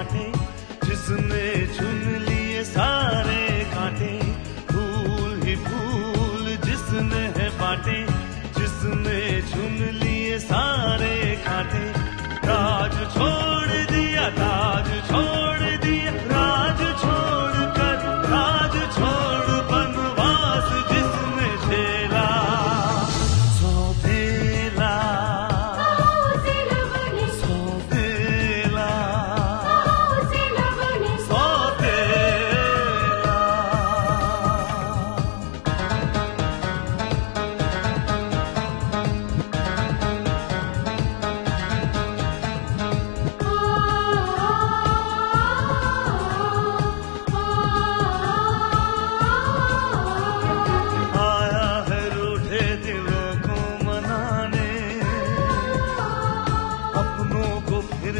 बांटे, जिसने चुन लिए सारे कांटे। फूल ही फूल जिसने है बांटे, जिसने चुन लिए सारे कांटे। राज छोड़ दिया, ताज छोड़ दिया, राज छोड़ कर राज छोड़ बनवास जिसने झेला। सौतेला सौतेला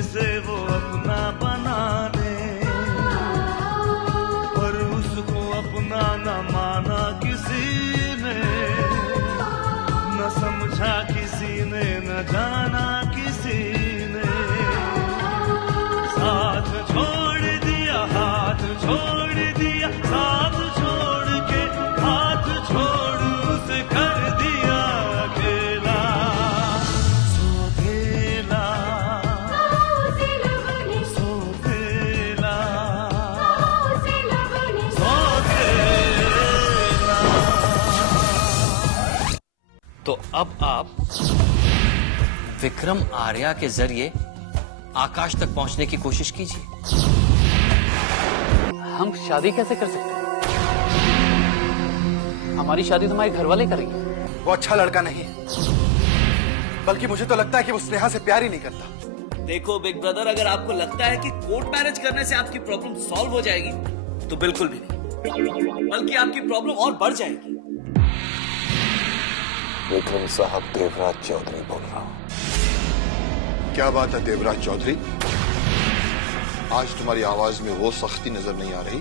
से वो अपना बना दे, पर उसको अपना न माना किसी ने, न समझा किसी ने, न जाना किसी ने। साथ छोड़ दिया, हाथ छोड़ दिया, साथ छोड़ के हाथ छोड़ उसे कर दिया अकेला। तो अब आप विक्रम आर्या के जरिए आकाश तक पहुंचने की कोशिश कीजिए। हम शादी कैसे कर सकते हैं? हमारी शादी तुम्हारे घर वाले करेंगे। वो अच्छा लड़का नहीं है, बल्कि मुझे तो लगता है कि वो स्नेहा से प्यार ही नहीं करता। देखो बिग ब्रदर, अगर आपको लगता है कि कोर्ट मैरिज करने से आपकी प्रॉब्लम सॉल्व हो जाएगी तो बिल्कुल भी नहीं, बल्कि आपकी प्रॉब्लम और बढ़ जाएगी। विक्रम साहब, देवराज चौधरी बोल रहा हूं। क्या बात है देवराज चौधरी, आज तुम्हारी आवाज में वो सख्ती नजर नहीं आ रही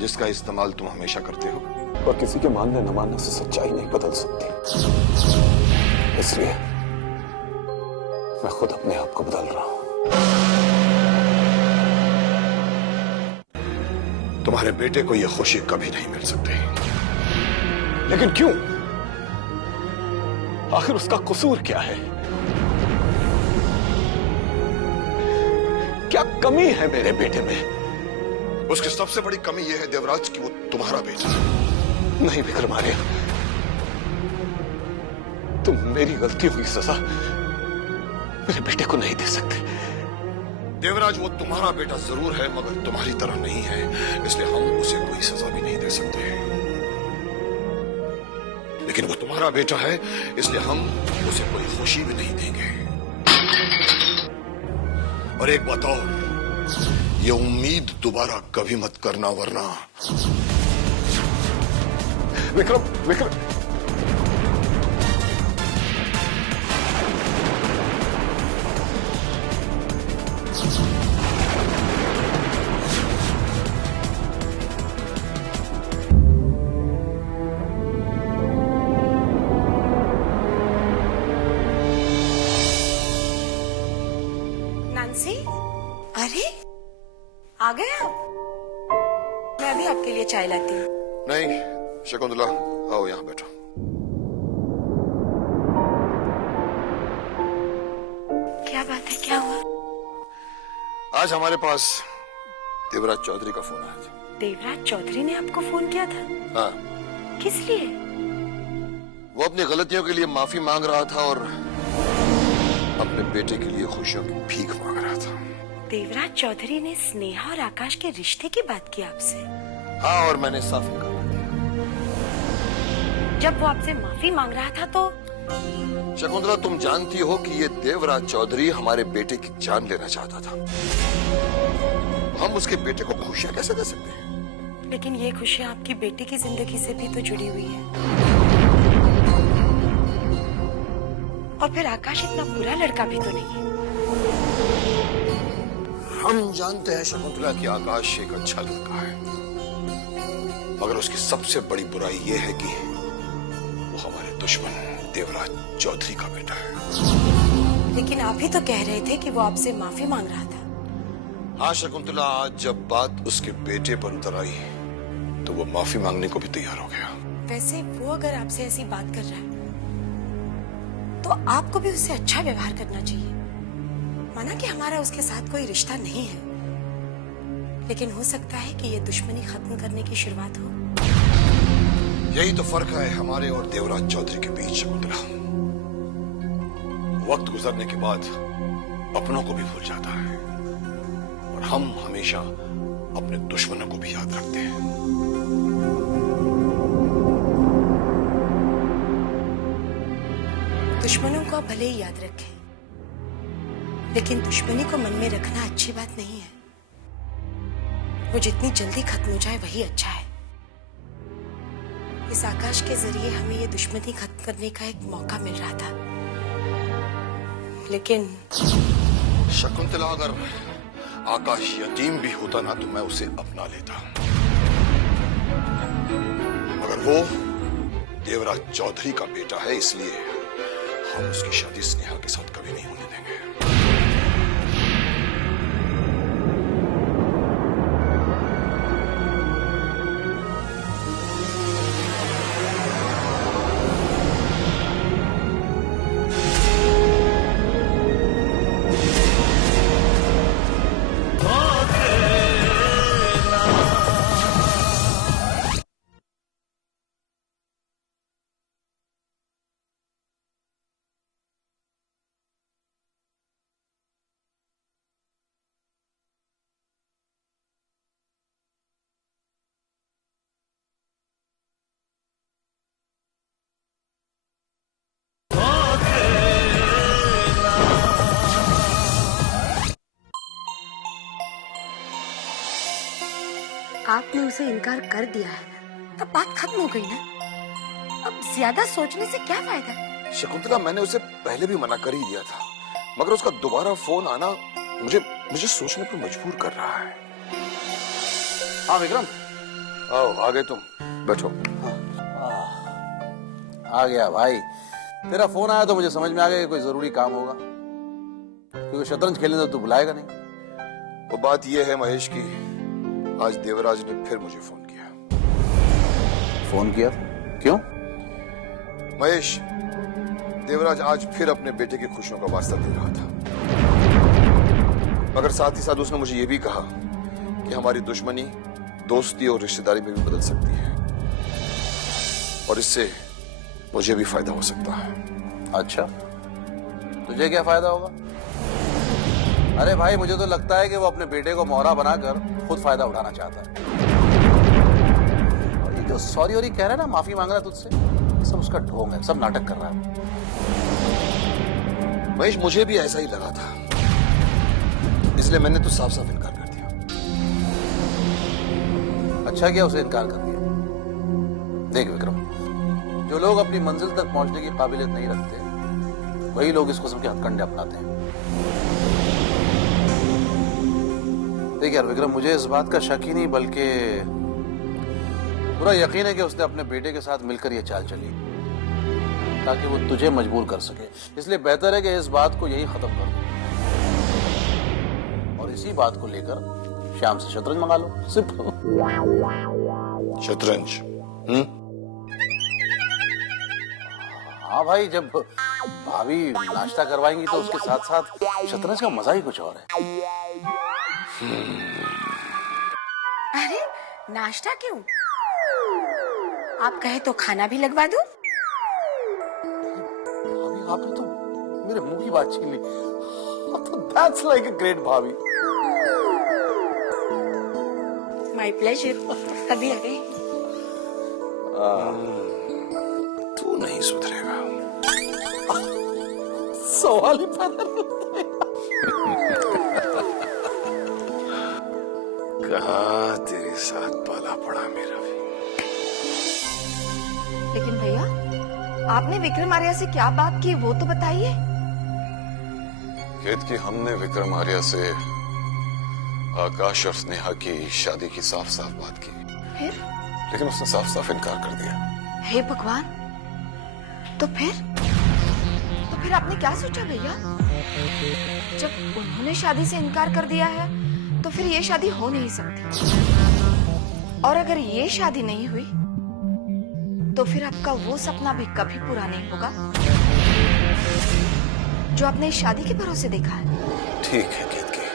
जिसका इस्तेमाल तुम हमेशा करते हो। और किसी के मानने न मानने से सच्चाई नहीं बदल सकती, इसलिए मैं खुद अपने आप को बदल रहा हूं। तुम्हारे बेटे को यह खुशी कभी नहीं मिल सकती। लेकिन क्यों? आखिर उसका कसूर क्या है? क्या कमी है मेरे बेटे में? उसकी सबसे बड़ी कमी यह है देवराज कि वो तुम्हारा बेटा है। नहीं विक्रम आर्या, तुम मेरी गलतियों की सजा मेरे बेटे को नहीं दे सकते। देवराज, वो तुम्हारा बेटा जरूर है, मगर तुम्हारी तरह नहीं है, इसलिए हम उसे कोई सजा भी नहीं दे सकते। लेकिन वो तुम्हारा बेटा है, इसलिए हम उसे कोई खुशी भी नहीं देंगे। और एक बात और, ये उम्मीद दोबारा कभी मत करना, वरना विक्रम अरे आ गए आप? मैं अभी आपके लिए चाय लाती हूँ। नहीं शकुंतला, आओ यहाँ बैठो। क्या बात है, क्या हुआ? आज हमारे पास देवराज चौधरी का फोन आया था। देवराज चौधरी ने आपको फोन किया था? हाँ। किस लिए? वो अपनी गलतियों के लिए माफी मांग रहा था और अपने बेटे के लिए खुशियों की भीख मांग रहा था। देवराज चौधरी ने स्नेहा और आकाश के रिश्ते की बात की आपसे? हाँ, और मैंने साफ इनकार किया। जब वो आपसे माफी मांग रहा था तो? शकुंतला, तुम जानती हो कि ये देवराज चौधरी हमारे बेटे की जान लेना चाहता था। हम उसके बेटे को खुशियां कैसे दे सकते हैं? लेकिन ये खुशियां आपकी बेटे की जिंदगी से भी तो जुड़ी हुई है। और फिर आकाश इतना बुरा लड़का भी तो नहीं है। हम जानते हैं शकुंतला कि आकाश एक अच्छा लड़का है, मगर उसकी सबसे बड़ी बुराई यह है कि वो हमारे दुश्मन देवराज चौधरी का बेटा है। लेकिन आप ही तो कह रहे थे कि वो आपसे माफी मांग रहा था। हाँ शकुंतला, आज जब बात उसके बेटे पर उतर आई तो वो माफी मांगने को भी तैयार हो गया। वैसे वो अगर आपसे ऐसी बात कर रहा है तो आपको भी उससे अच्छा व्यवहार करना चाहिए। माना कि हमारा उसके साथ कोई रिश्ता नहीं है, लेकिन हो सकता है कि ये दुश्मनी खत्म करने की शुरुआत हो। यही तो फर्क है हमारे और देवराज चौधरी के बीच शकुंतला। वक्त गुजरने के बाद अपनों को भी भूल जाता है और हम हमेशा अपने दुश्मनों को भी याद रखते हैं। दुश्मनों को आप भले ही याद रखें, लेकिन दुश्मनी को मन में रखना अच्छी बात नहीं है। वो जितनी जल्दी खत्म हो जाए वही अच्छा है। इस आकाश के जरिए हमें ये दुश्मनी खत्म करने का एक मौका मिल रहा था, लेकिन शकुंतला, अगर आकाश यतीम भी होता ना तो मैं उसे अपना लेता, मगर वो देवराज चौधरी का बेटा है, इसलिए हम उसकी शादी स्नेहा के साथ कभी नहीं होने देंगे। आपने उसे इनकार कर दिया है ना, तब बात खत्म हो गई ना। अब ज्यादा सोचने से क्या फायदा। शकुंतला, मैंने उसे पहले भी मना कर ही दिया था, मगर उसका दोबारा फोन आना मुझे सोचने पर मजबूर कर रहा है। हाँ विक्रम, आओ, आ गए तुम, बैठो। आ गया भाई, तेरा फोन आया तो मुझे समझ में आ गया कि कोई जरूरी काम होगा, क्योंकि शतरंज खेलने तो तू बुलाएगा नहीं। वो बात ये है महेश की आज देवराज ने फिर मुझे फोन किया। फोन किया? क्यों? महेश, देवराज आज फिर अपने बेटे की खुशियों का वास्ता दे रहा था, मगर साथ ही साथ उसने मुझे यह भी कहा कि हमारी दुश्मनी दोस्ती और रिश्तेदारी में भी बदल सकती है और इससे मुझे भी फायदा हो सकता है। अच्छा, तुझे क्या फायदा होगा? अरे भाई, मुझे तो लगता है कि वो अपने बेटे को मोहरा बनाकर खुद फायदा उठाना चाहता है। और ये जो सॉरी कह रहा है ना, माफी मांग रहा है तुझसे, सब उसका ढोंग है, सब नाटक कर रहा है। महेश, मुझे भी ऐसा ही लगा था, इसलिए मैंने तो साफ साफ इनकार कर दिया। अच्छा किया उसे इनकार कर दिया। देख विक्रम, जो लोग अपनी मंजिल तक पहुंचने की काबिलियत नहीं रखते, वही लोग इस किस्म के हथकंडे अपनाते हैं। देख यार विक्रम, मुझे इस बात का शक ही नहीं बल्कि पूरा यकीन है कि उसने अपने बेटे के साथ मिलकर यह चाल चली ताकि वो तुझे मजबूर कर सके। इसलिए बेहतर है कि इस बात को यही खत्म कर दो और इसी बात को लेकर शाम से शतरंज मंगा लो। सिर्फ शतरंज? हाँ भाई, जब भाभी नाश्ता करवाएंगी तो उसके साथ साथ शतरंज का मजा ही कुछ और है। अरे नाश्ता क्यों? आप कहे तो खाना भी लगवा दूं? भाभी, आपने तो मेरे मुंह की बात छीन ली। तो दैट्स लाइक अ ग्रेट भाभी। My pleasure. अभी आ गए। तू नहीं सुधरेगा। सवाल ही पैदा नहीं होता। कहाँ तेरे साथ पाला पड़ा मेरा भी। लेकिन भैया, आपने विक्रम आर्या से क्या बात की वो तो बताइए। खेत की हमने विक्रम आर्या से आकाश और स्नेहा की शादी की साफ साफ बात की, फिर? लेकिन उसने साफ साफ इनकार कर दिया। हे भगवान, तो फिर आपने क्या सोचा भैया? जब उन्होंने शादी से इनकार कर दिया है तो फिर ये शादी हो नहीं सकती। और अगर ये शादी नहीं हुई तो फिर आपका वो सपना भी कभी पूरा नहीं होगा जो आपने इस शादी के भरोसे देखा है। ठीक है केतकी,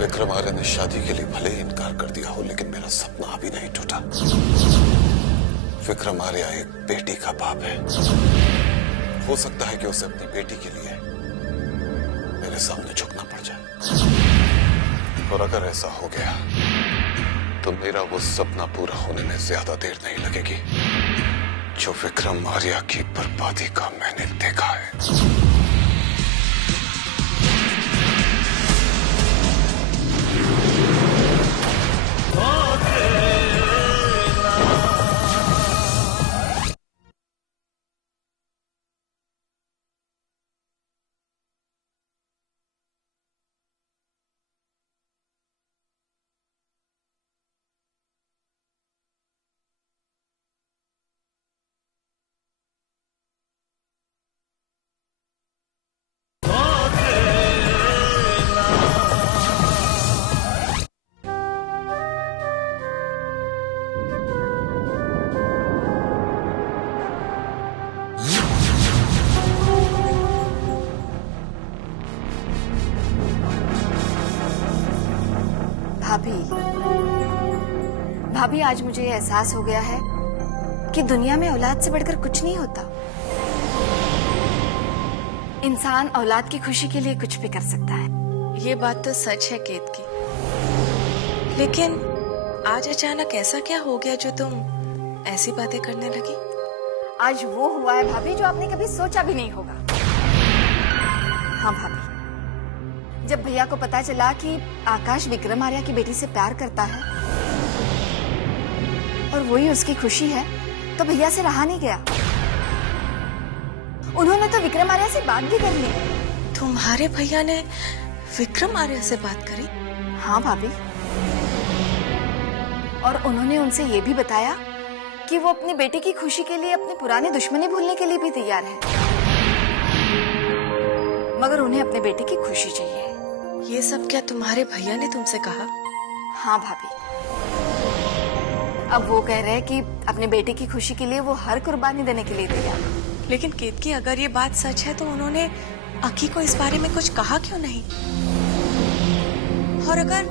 विक्रम आर्य ने शादी के लिए भले ही इनकार कर दिया हो, लेकिन मेरा सपना अभी नहीं टूटा। विक्रम आर्य एक बेटी का बाप है। हो सकता है कि उसे अपनी बेटी के लिए मेरे सामने झुकना पड़ जाए, और अगर ऐसा हो गया तो मेरा वो सपना पूरा होने में ज्यादा देर नहीं लगेगी जो विक्रम आर्य की बर्बादी का मैंने देखा है। भाभी, आज मुझे ये एहसास हो गया है कि दुनिया में औलाद से बढ़कर कुछ नहीं होता। इंसान औलाद की खुशी के लिए कुछ भी कर सकता है। ये बात तो सच है केतकी, लेकिन आज अचानक ऐसा क्या हो गया जो तुम ऐसी बातें करने लगी? आज वो हुआ है भाभी जो आपने कभी सोचा भी नहीं होगा। हाँ भाभी, जब भैया को पता चला कि आकाश विक्रम आर्य की बेटी से प्यार करता है और वही उसकी खुशी है, तो भैया से रहा नहीं गया। उन्होंने तो विक्रम आर्य से बात भी कर ली। तुम्हारे भैया ने विक्रम आर्य से बात करी? हाँ भाभी, और उन्होंने उनसे ये भी बताया कि वो अपनी बेटी की खुशी के लिए अपने पुराने दुश्मनी भूलने के लिए भी तैयार है, मगर उन्हें अपने बेटे की खुशी चाहिए। ये सब क्या तुम्हारे भैया ने तुमसे कहा? हाँ भाभी, अब वो कह रहे हैं कि अपने बेटे की खुशी के लिए वो हर कुर्बानी देने के लिए तैयार है। लेकिन केतकी, अगर ये बात सच है तो उन्होंने अकी को इस बारे में कुछ कहा क्यों नहीं? और अगर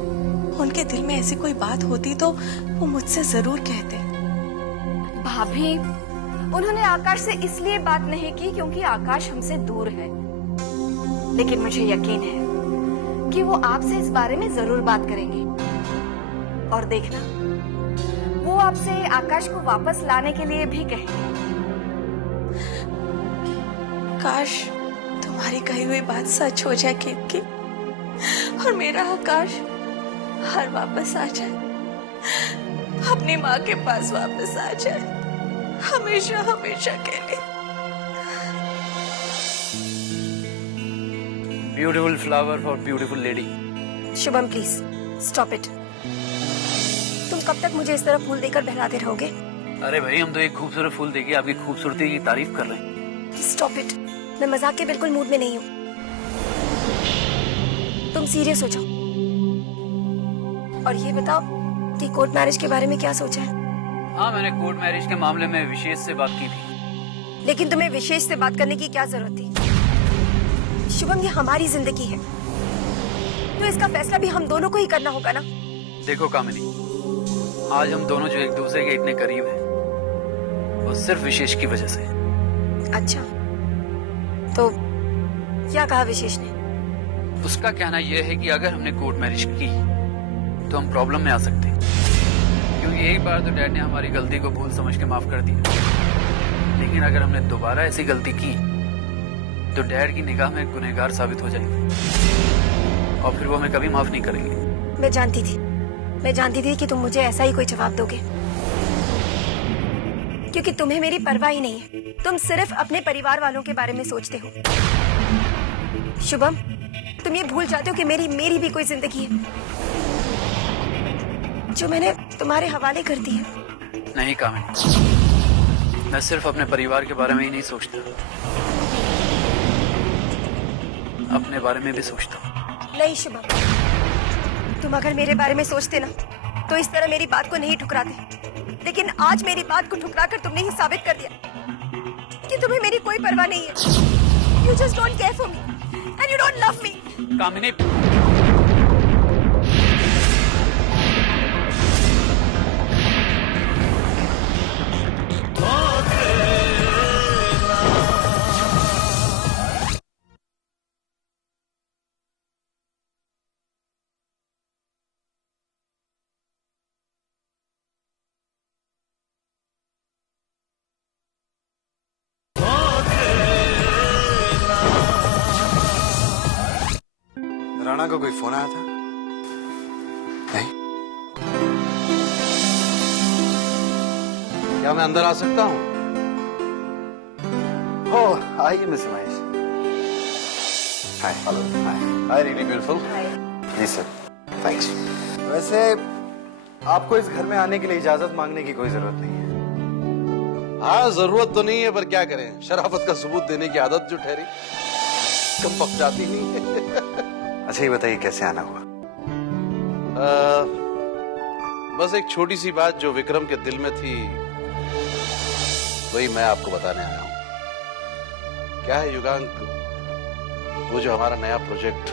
उनके दिल में ऐसी कोई बात होती तो वो मुझसे जरूर कहते। भाभी, उन्होंने आकाश से इसलिए बात नहीं की क्योंकि आकाश हमसे दूर है, लेकिन मुझे यकीन है कि वो आपसे इस बारे में जरूर बात करेंगे। और देखना, वो आपसे आकाश को वापस लाने के लिए भी कहेंगे। काश तुम्हारी कही हुई बात सच हो जाए केतकी, और मेरा आकाश हर वापस आ जाए, अपनी माँ के पास वापस आ जाए, हमेशा हमेशा के लिए। Beautiful flower for beautiful lady. Shubham, please stop it. तुम कब तक मुझे इस तरह फूल देकर बहलाते रहोगे? अरे भाई, हम तो एक खूबसूरत फूल देके आपकी खूबसूरती की तारीफ कर रहे हैं। स्टॉप इट, मैं मजाक के बिल्कुल मूड में नहीं हूँ। तुम सीरियस हो जाओ और ये बताओ कि कोर्ट मैरिज के बारे में क्या सोचा है? हाँ, मैंने कोर्ट मैरिज के मामले में विशेष से बात की थी। लेकिन तुम्हें विशेष से बात करने की क्या जरूरत थी? शुभम, ये हमारी जिंदगी है, तो इसका फैसला भी हम दोनों को ही करना होगा ना। देखो कामिनी, आज हम दोनों जो एक दूसरे के इतने करीब हैं, वो सिर्फ विशेष की वजह से। अच्छा, तो क्या कहा विशेष ने? उसका कहना यह है कि अगर हमने कोर्ट मैरिज की तो हम प्रॉब्लम में आ सकते हैं, क्योंकि एक बार तो डैड ने हमारी गलती को भूल समझ के माफ कर दिया, लेकिन अगर हमने दोबारा ऐसी गलती की तो डैड की निगाह में गुनहगार साबित हो जाएंगे और फिर वो हमें कभी माफ नहीं करेंगे। मैं जानती थी कि तुम मुझे ऐसा ही कोई जवाब दोगे, क्योंकि तुम्हें मेरी परवाह ही नहीं है। तुम सिर्फ अपने परिवार वालों के बारे में सोचते हो। शुभम, तुम ये भूल जाते हो कि मेरी भी कोई जिंदगी है जो मैंने तुम्हारे हवाले कर दी है। नहीं कामिनी, मैं सिर्फ अपने परिवार के बारे में ही नहीं सोचता, अपने बारे में भी सोचता हूँ। नहीं शुभम, तुम अगर मेरे बारे में सोचते ना तो इस तरह मेरी बात को नहीं ठुकराते, लेकिन आज मेरी बात को ठुकराकर तुमने ही साबित कर दिया कि तुम्हें मेरी कोई परवाह नहीं है। You just don't care for me and you don't love me. कामिनी, राणा को कोई फोन आया था? नहीं। क्या मैं अंदर आ सकता हूँ? ओह, आइए मिस महेश। हाय। हेलो। हाय। हाय, रियली ब्यूटीफुल। जी सर, थैंक्स। वैसे आपको इस घर में आने के लिए इजाजत मांगने की कोई जरूरत नहीं है। हाँ, जरूरत तो नहीं है, पर क्या करें, शराफत का सबूत देने की आदत जो ठहरी कम पक जाती नहीं है। अच्छा, ये बताइए कैसे आना हुआ? बस एक छोटी सी बात जो विक्रम के दिल में थी वही मैं आपको बताने आया हूँ। क्या है युगांक, वो जो हमारा नया प्रोजेक्ट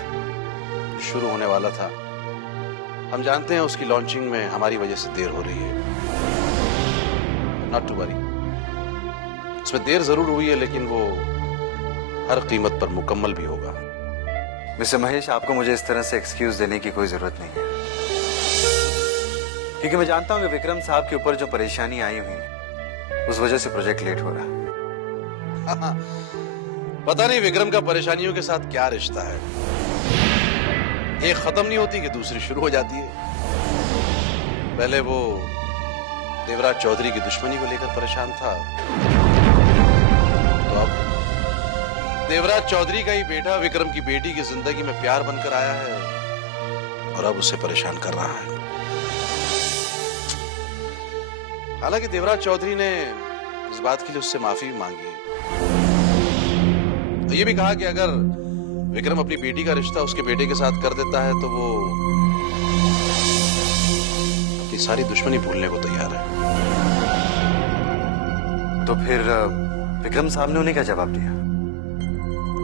शुरू होने वाला था, हम जानते हैं उसकी लॉन्चिंग में हमारी वजह से देर हो रही है। नॉट टू वरी, उसमें देर जरूर हुई है लेकिन वो हर कीमत पर मुकम्मल भी होगा। मिस्टर महेश, आपको मुझे इस तरह से एक्सक्यूज देने की कोई जरूरत नहीं है, क्योंकि मैं जानता हूं कि विक्रम साहब के ऊपर जो परेशानी आई हुई है उस वजह से प्रोजेक्ट लेट हो रहा है। पता नहीं विक्रम का परेशानियों के साथ क्या रिश्ता है, एक खत्म नहीं होती कि दूसरी शुरू हो जाती है। पहले वो देवराज चौधरी की दुश्मनी को लेकर परेशान था, तो अब देवराज चौधरी का ही बेटा विक्रम की बेटी की जिंदगी में प्यार बनकर आया है और अब उसे परेशान कर रहा है। हालांकि देवराज चौधरी ने इस बात के लिए उससे माफी भी मांगी है, तो ये भी कहा कि अगर विक्रम अपनी बेटी का रिश्ता उसके बेटे के साथ कर देता है तो वो अपनी सारी दुश्मनी भूलने को तैयार है। तो फिर विक्रम साहब ने उन्हें क्या जवाब दिया?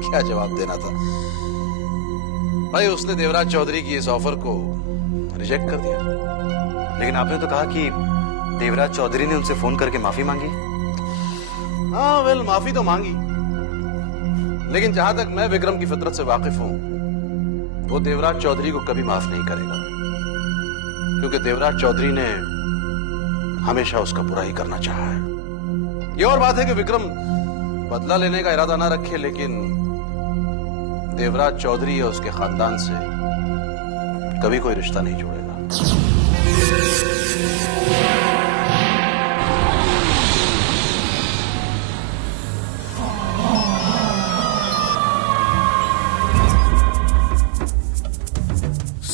क्या जवाब देना था भाई, उसने देवराज चौधरी की इस ऑफर को रिजेक्ट कर दिया। लेकिन आपने तो कहा कि देवराज चौधरी ने उनसे फोन करके माफी मांगी। हाँ वेल, माफी तो मांगी, लेकिन जहां तक मैं विक्रम की फितरत से वाकिफ हूं, वो देवराज चौधरी को कभी माफ नहीं करेगा, क्योंकि देवराज चौधरी ने हमेशा उसका बुरा ही करना चाहा है। ये और बात है कि विक्रम बदला लेने का इरादा ना रखे, लेकिन देवराज चौधरी या उसके खानदान से कभी कोई रिश्ता नहीं जोड़ेगा।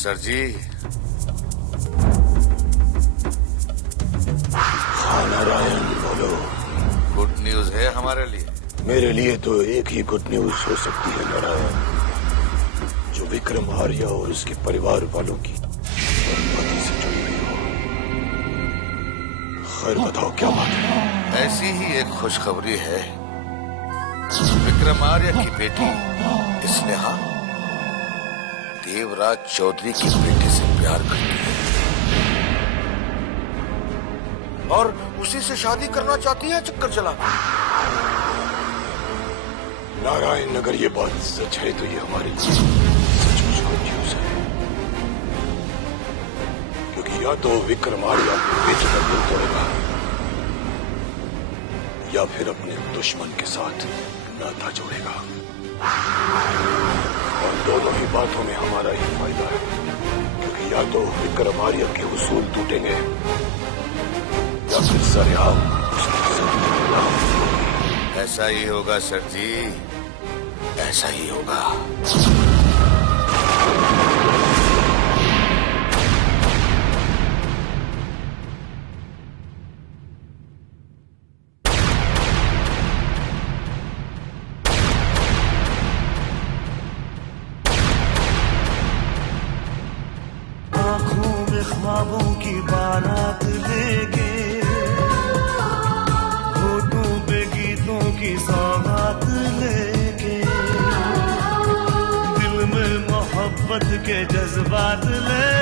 सर जी, नारायण बोलो। गुड न्यूज है हमारे लिए। मेरे लिए तो एक ही गुड न्यूज हो सकती है नारायण, जो विक्रम आर्या और उसके परिवार वालों की बर्बादी से जुड़ रही हो। खैर बताओ क्या बात है? ऐसी ही एक खुशखबरी है। विक्रम आर्या की बेटी स्नेहा देवराज चौधरी की बेटी से प्यार करती है और उसी से शादी करना चाहती है। चक्कर चला नारायण, अगर ये बात सच है तो ये हमारे लिए सचमुच गुड न्यूज है, क्योंकि या तो विक्रम आर्या बेचकर दिल तोड़ेगा या फिर अपने दुश्मन के साथ नाता जोड़ेगा, और दोनों ही बातों में हमारा ही फायदा है, क्योंकि या तो विक्रम आर्या के उसूल टूटेंगे या फिर सरेआम ऐसा ही होगा सर जी, ऐसा ही होगा। ख्वाबों की बारात लेके, होठों पे गीतों की सौगात लेके, दिल में मोहब्बत के जज्बात ले